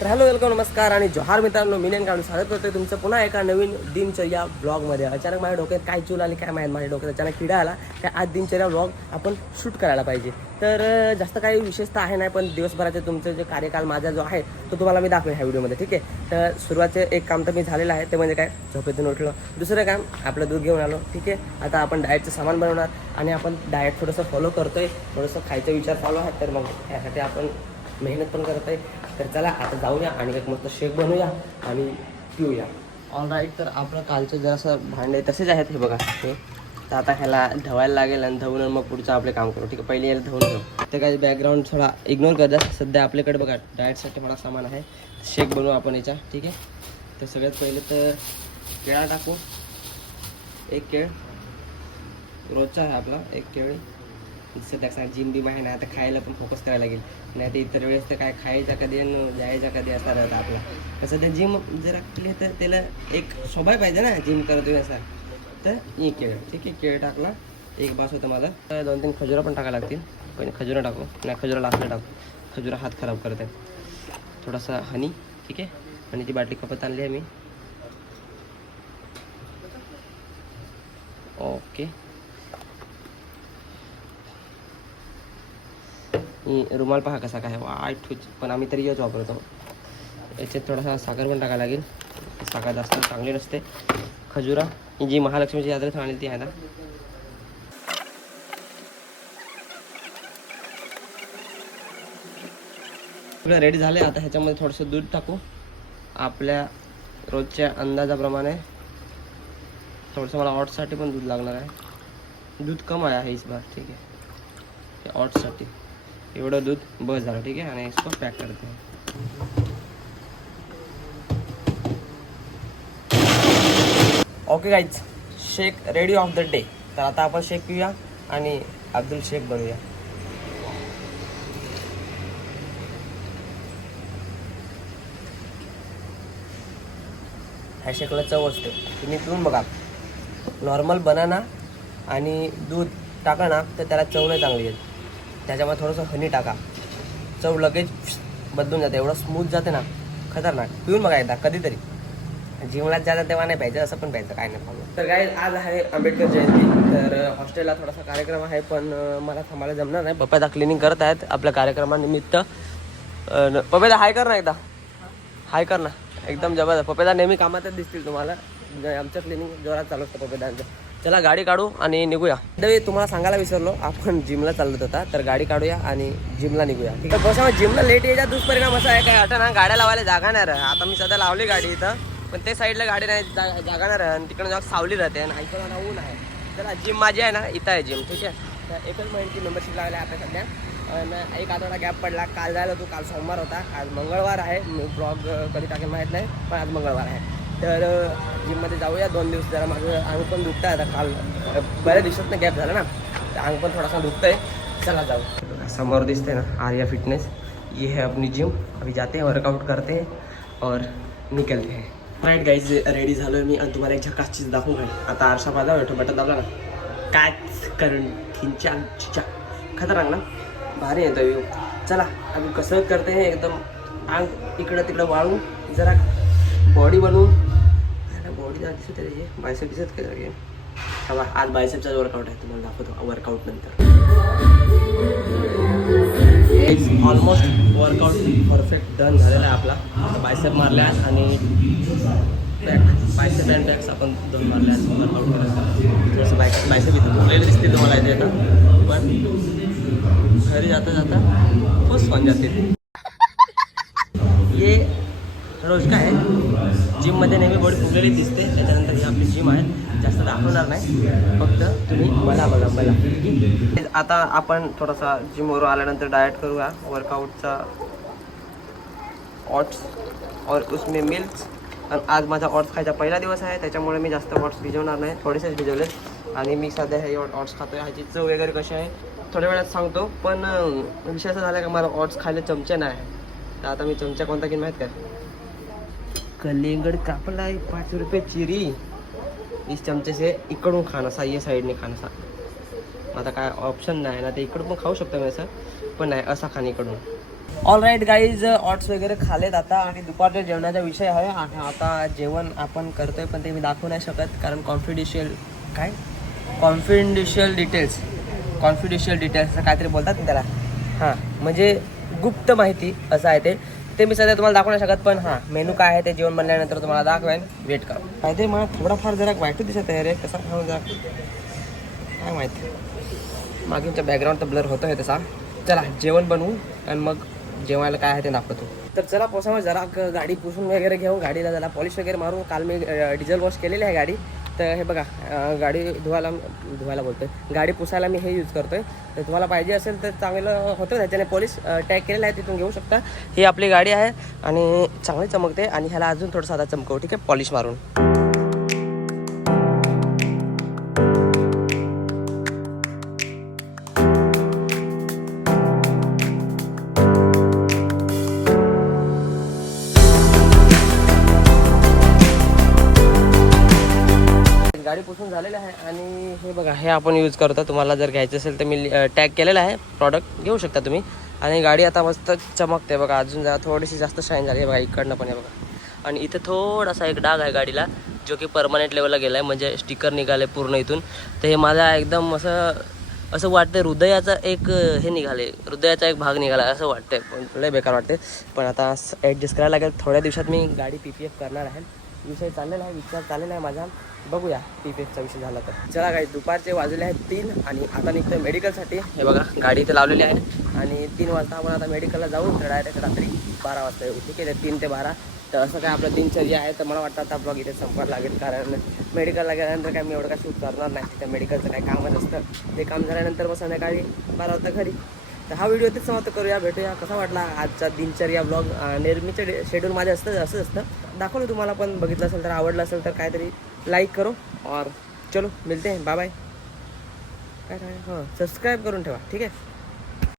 तर hello welcome नमस्कार आणि जोहार मित्रांनो, मी काढून स्वागत करतोय तुमचं पुन्हा एका नवीन दिनचर्या ब्लॉगमध्ये. अचानक माझ्या डोक्यात काय चूल आली काय माहीत, माझ्या डोक्यात अचानक किडा आला काय आज दिनचर्या ब्लॉग आपण शूट करायला पाहिजे. तर जास्त काही विशेषता आहे नाही, पण दिवसभराचे तुमचं जे कार्यकाल माझा जो आहे तो तुम्हाला मी दाखवेन ह्या व्हिडिओमध्ये. ठीक आहे, तर सुरुवातचे एक काम तर मी झालेलं आहे, ते म्हणजे काय झोपेतून उठलो. दुसरं काम आपलं दूध घेऊन आलो. ठीक आहे, आता आपण डाएटचं सामान बनवणार आणि आपण डाएट थोडंसं फॉलो करतोय, थोडंसं खायचा विचार चालू आहे. तर मग यासाठी आपण मेहनत पण करत आहे. तर चला आता जाऊया आणि एक मस्त शेक बनवूया आणि पिऊया. ऑल राईट, तर आपलं कालचं जरासं भांडे तसेच आहेत हे बघा हे. तर आता ह्याला धवायला लागेल आणि धवून मग पुढचं आपले काम करू. ठीक आहे, पहिले याला धवून घेऊ. तर काही बॅकग्राऊंड थोडा इग्नोर कर द्या. सध्या आपल्याकडे बघा डाएटसाठी थोडा सामान आहे. शेक बनवू आपण याचा. ठीक आहे, तर सगळ्यात पहिले तर केळा टाकू. एक केळ रोजचा आहे आपला, एक केळी. सध्या जिम बिम आहे ना, आता खायला पण फोकस करायला लागेल. नाही तर इतर वेळेस तर काय खायचा कधी आणि जायचा कधी असा राहता आपला. कसं ते जिम जर केलं तर त्याला एक स्वभाव पाहिजे ना जिम करतोय असा. तर एक केळ, ठीक आहे, केळ टाकला एक बास होतं मला. तर 2-3 खजुरा पण टाकायला लागतील. पण खजुरा टाकू नाही, खजुरा लास्टला टाकू, खजुरा हात खराब करत आहे. थोडासा हनी, ठीक आहे, हनीची बाटली खपत आणली आहे मी. ओके, रुमाल पहा कसा काय वाईट ठुच, पण आम्ही तरी हेच वापरतो. याच्यात थोडासा साखर पण टाकायला लागेल, साखर जास्त चांगली नसते. खजुरा ही जी महालक्ष्मीची यात्रेत आणली ती आहे ना. सगळं रेडी झाले. आता ह्याच्यामध्ये थोडंसं दूध टाकू आपल्या रोजच्या अंदाजाप्रमाणे. थोडंसं मला ऑट्ससाठी पण दूध लागणार आहे. दूध कम आहे इस बार, ठीक आहे. ऑट्ससाठी एवढं दूध बस झालं. ठीक आहे, आणि इसको पॅक करते हैं. Okay guys, shake ready of the day. तर आता आपण शेक पिऊया आणि अब्दुल शेक बनवूया. ह्या शेकला चव असते, तुम्ही पिऊन बघा. नॉर्मल बनाना आणि दूध टाका ना तर त्याला चव नाही चांगली येत. त्याच्यामध्ये थोडंसं हनी टाका, चव लगेच बदलून जाते. एवढं स्मूथ जाते ना, खतरनाक. पिऊन बघा एकदा कधीतरी. जिमलाच जाता तेव्हा नाही पाहिजे, असं पण प्यायचं, काय नाही प्रॉब्लेम. तर काय आज आहे आंबेडकर जयंती. तर हॉस्टेलला थोडासा कार्यक्रम आहे, पण मला थांबायला जमणार नाही. पप्पा क्लिनिंग करत आहेत आपल्या कार्यक्रमानिमित्त. पप्पादा हाय कर ना एकदा, हाय कर ना. एकदम जबरदस्त. पप्पादा नेहमी कामातच दिसतील तुम्हाला. आमचं क्लिनिंग जोरात चालू असतं पप्पादांचं. चला गाडी काढू आणि निघूया. तुम्हाला सांगायला विसरलो, आपण जिमला चालत होता, तर गाडी काढूया आणि जिमला निघूया. ठीक आहे, बस जिमला लेट यायचा दुष्परिणाम असा आहे काय, आता ना गाड्या लावायला जागा नाही राहत. आता मी सध्या लावली गाडी इथं, पण ते साईडला गाडी नाही, जागा नाही राहत. आणि तिकडे जागा सावली राहते आणि ऐकून ऊन आहे. चला जिम माझी आहे ना इथं आहे जिम. ठीक आहे, तर एकच महिन्याची मेंबरशिप लागली आहे आता सध्या. आणि एक आठवडा गॅप पडला. काल जायला होतो, काल सोमवार होता, आज मंगळवार आहे. मी ब्लॉग कधी टाकेल माहीत नाही, पण आज मंगळवार आहे. तर जिममध्ये जाऊया. 2 दिवस जरा माझं अंग पण दुखतं आहे. आता काल बऱ्याच दिवसात गॅप झाला ना, तर अंग पण थोडासा दुखतं आहे. चला जाऊ. समोर दिसते ना आर्या फिटनेस, ये है अपनी जिम. अभी जाते हैं, वर्कआउट करते हैं और निकलते हैं. राईट गाईज, रेडी झालो आहे मी आणि तुम्हाला एक झकास चीज दाखवून काय. आता आरसा पाजा भेटो बटन दाबला ना, काच करून खिंचा चिचा खतरनाक ना, भारी येतो व्ह्यू. चला आम्ही कसरत करते हैं, एकदम अंग इकडं तिकडं वाळून जरा बॉडी बनवून. बॉडी दिसत आहे, बायसेप दिसत काय सगळे. चला आज बायसेपचा वर्कआउट आहे, तुम्हाला दाखवतो वर्कआउट नंतर. ऑलमोस्ट वर्कआउट परफेक्ट डन झालेला आहे आपला. आता बायसेप मारल्या आणि बॅक, बायसेप अँड बॅक्स आपण 2 मारल्या वर्कआउट करायचं. थोडंसं बायसेप इथं दुखलेलं दिसते तुम्हाला इथे आता, पण घरी जाता जाता खुश होऊन जाते. ये रोज काय आहे, जिममध्ये नेहमी बॉडी फुगलेली दिसते. त्याच्यानंतर ही आपली जिम आहे, जास्त दाखवणार नाही, फक्त तुम्ही मला बघा मला. आता आपण थोडासा जिमवरून आल्यानंतर डाएट करूया वर्कआउटचा. ऑट्स और उसमें मिल्क. आणि आज माझा ऑट्स खायचा पहिला दिवस आहे, त्याच्यामुळे मी जास्त ऑट्स भिजवणार नाही, थोडेसेच भिजवले. आणि मी सध्या हे ऑट्स खातो आहे. ह्याची चव वगैरे कशी आहे थोड्या वेळात सांगतो. पण विषय असा झाला का मला ऑट्स खायला चमचे नाही, तर आता मी चमचा कोणता घेईन माहीत काय, कलिंगड कापला है 5 रुपये चिरी. इस चमचे से इकडून खाना सा, ये साईडने खाना सा. आता काय ऑप्शन नाही ना, ते इकडून पण खाऊ शकतो मी असं, पण नाही असा खाणे इकडून. ऑल राईट गाईज, ऑट्स वगैरे खालेत आता आणि दुपारच्या जेवणाचा विषय आहे. आणि आता जेवण आपण करतोय पण ते मी दाखवू नाही शकत कारण कॉन्फिडेन्शियल डिटेल्स असं काहीतरी बोलतात ना त्याला. हां म्हणजे गुप्त माहिती असं आहे ते मी सध्या तुम्हाला दाखवू नाही शकत. पण हां मेनू काय आहे ते जेवण बनल्यानंतर तुम्हाला दाखवेन, वेट करा. काय ते मला थोडाफार जरा वाईट दिसत आहे रे, कसा खाऊन जरा काय माहिती, मागीच्या बॅकग्राऊंड तर ब्लर होतं आहे तसा. चला जेवण बनवू आणि मग जेवायला काय आहे ते दाखवतो. तर चला पावसामुळे जरा गाडी पुसून वगैरे घेऊ, गाडीला जरा पॉलिश वगैरे मारू. काल मी डिझेल वॉश केलेली आहे गाडी. तर हे बघा गाडी धुवायला बोलतोय, गाडी पुसायला मी हे यूज करतोय. तर तुम्हाला पाहिजे असेल तर चांगलं होतं त्याच्याने. पॉलिश टॅग केलेलं आहे, तिथून घेऊ शकता. ही आपली गाडी आहे आणि चांगली चमकते आणि ह्याला अजून थोडंसं आता चमकवू, ठीक आहे, पॉलिश मारून. गाडी पुसून झालेलं आहे आणि हे बघा हे आपण यूज करतो. तुम्हाला जर घ्यायचं असेल तर मी टॅग केलेला आहे, प्रॉडक्ट घेऊ शकता तुम्ही. आणि गाडी आता मस्त चमकते बघा, अजून जरा थोडीशी जास्त शाईन झाली आहे बघा, इकडनं पण आहे बघा. आणि इथं थोडासा एक डाग आहे गाडीला, जो की परमनंट लेवलला गेला आहे, म्हणजे स्टिकर निघाले पूर्ण इथून. तर हे मला एकदम असं वाटतं हृदयाचा एक हे निघाले, हृदयाचा एक भाग निघाला असं वाटतंय. पण लय बेकार वाटते. पण आता ॲडजस्ट करायला लागेल. थोड्या दिवसात मी गाडी PPF करणार आहे. विषय चाललेला आहे, विचार चाललेला आहे माझा. बघूया PPFचा विषय झाला तर. चला गाडी, दुपारचे वाजले आहेत 3 आणि आता निघतं मेडिकलसाठी. हे बघा गाडी इथं लावलेली आहे आणि 3 वाजता आपण आता मेडिकलला जाऊ. तर डायरेक्ट रात्री 12 वाजता येऊ, ठीक आहे. 3 ते 12. तर असं काय आपलं दिनचर्या आहे. तर मला वाटतं आता ब्लॉग इथे संपवायला लागेल, कारण मेडिकलला गेल्यानंतर काय मी एवढं काय शूट करणार नाही. तिथं मेडिकलचं काही कामच असतं. ते काम झाल्यानंतर मग संध्याकाळी 12 वाजता घरी. तर हा व्हिडिओ तेच समाप्त करूया. भेटूया. कसा वाटला आजचा दिनचर्या ब्लॉग. नेहमीचं शेड्यूल माझं असंच असतं. दाखवलं तुम्हाला, पण बघितलं असेल तर आवडलं असेल तर काहीतरी लाईक करो और चलो मिलते हैं, बाय बाय. काय सबस्क्राईब करून ठेवा, ठीक आहे.